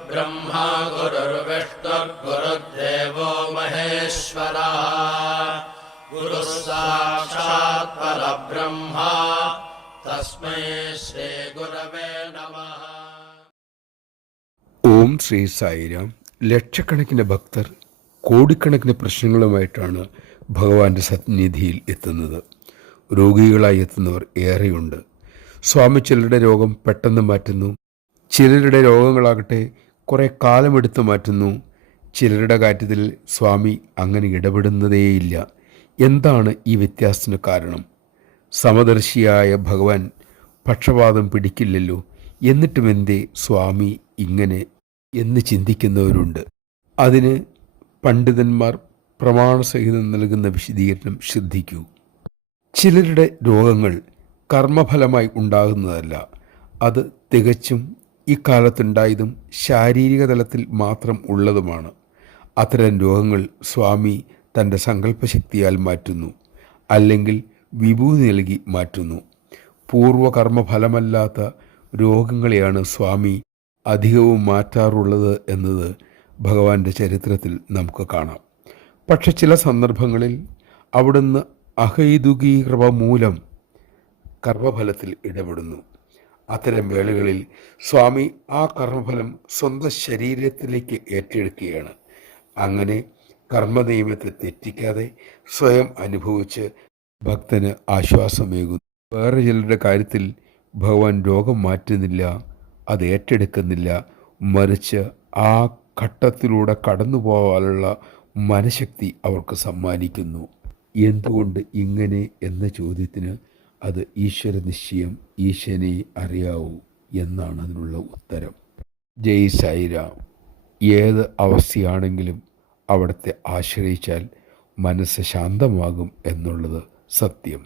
गुरुर्ब्रह्मा गुरुर्विष्णुर्गुरुर्देवो महेश्वरः गुरुः साक्षात् परब्रह्म तस्मै श्रीगुरवे नमः. ഓം ശ്രീ സായിരാം. ലക്ഷക്കണക്കിന് ഭക്തർ കോടിക്കണക്കിന് പ്രശ്നങ്ങളുമായിട്ടാണ് ഭഗവാന്റെ സന്നിധിയിൽ എത്തുന്നത്. രോഗികളായി എത്തുന്നവർ ഏറെയുണ്ട്. സ്വാമി ചിലരുടെ രോഗം പെട്ടെന്ന് മാറ്റുന്നു, ചിലരുടെ രോഗങ്ങളാകട്ടെ കുറേ കാലമെടുത്ത് മാറ്റുന്നു. ചിലരുടെ കാര്യത്തിൽ സ്വാമി അങ്ങനെ ഇടപെടുന്നതേയില്ല. എന്താണ് ഈ വ്യത്യാസത്തിന് കാരണം? സമദർശിയായ ഭഗവാൻ പക്ഷപാതം പിടിക്കില്ലല്ലോ, എന്നിട്ടും എന്തേ സ്വാമി ഇങ്ങനെ എന്ന് ചിന്തിക്കുന്നവരുണ്ട്. അതിന് പണ്ഡിതന്മാർ പ്രമാണസഹിതം നൽകുന്ന വിശദീകരണം ശ്രദ്ധിക്കൂ. ചിലരുടെ രോഗങ്ങൾ കർമ്മഫലമായി ഉണ്ടാകുന്നതല്ല, അത് തികച്ചും ഇക്കാലത്തുണ്ടായതും ശാരീരിക തലത്തിൽ മാത്രം ഉള്ളതുമാണ്. അത്തരം രോഗങ്ങൾ സ്വാമി തൻ്റെ സങ്കല്പശക്തിയാൽ മാറ്റുന്നു, അല്ലെങ്കിൽ വിഭൂതി നൽകി മാറ്റുന്നു. പൂർവകർമ്മഫലമല്ലാത്ത രോഗങ്ങളെയാണ് സ്വാമി അധികവും മാറ്റാറുള്ളത് എന്നത് ഭഗവാന്റെ ചരിത്രത്തിൽ നമുക്ക് കാണാം. പക്ഷെ ചില സന്ദർഭങ്ങളിൽ അവിടുന്ന് അഹൈതുകീകൃപ മൂലം കർമ്മഫലത്തിൽ ഇടപെടുന്നു. അത്തരം വേളകളിൽ സ്വാമി ആ കർമ്മഫലം സ്വന്തം ശരീരത്തിലേക്ക് ഏറ്റെടുക്കുകയാണ്. അങ്ങനെ കർമ്മനിയമത്തെ തെറ്റിക്കാതെ സ്വയം അനുഭവിച്ച് ഭക്തന് ആശ്വാസമേകുന്നു. വേറെ ചിലരുടെ കാര്യത്തിൽ ഭഗവാൻ രോഗം മാറ്റുന്നില്ല, അത് ഏറ്റെടുക്കുന്നില്ല, മറിച്ച് ആ ഘട്ടത്തിലൂടെ കടന്നു പോകാനുള്ള മനഃശക്തി അവർക്ക് സമ്മാനിക്കുന്നു. എന്തുകൊണ്ട് ഇങ്ങനെ എന്ന ചോദ്യത്തിന് അത് ഈശ്വര നിശ്ചയം, ഈശ്വരനെ അറിയാവൂ എന്നാണ് അതിനുള്ള ഉത്തരം. ജയ് സായിരാം. ഏത് അവസ്ഥയാണെങ്കിലും അവിടുത്തെ ആശ്രയിച്ചാൽ മനസ്സ് ശാന്തമാകും എന്നുള്ളത് സത്യം.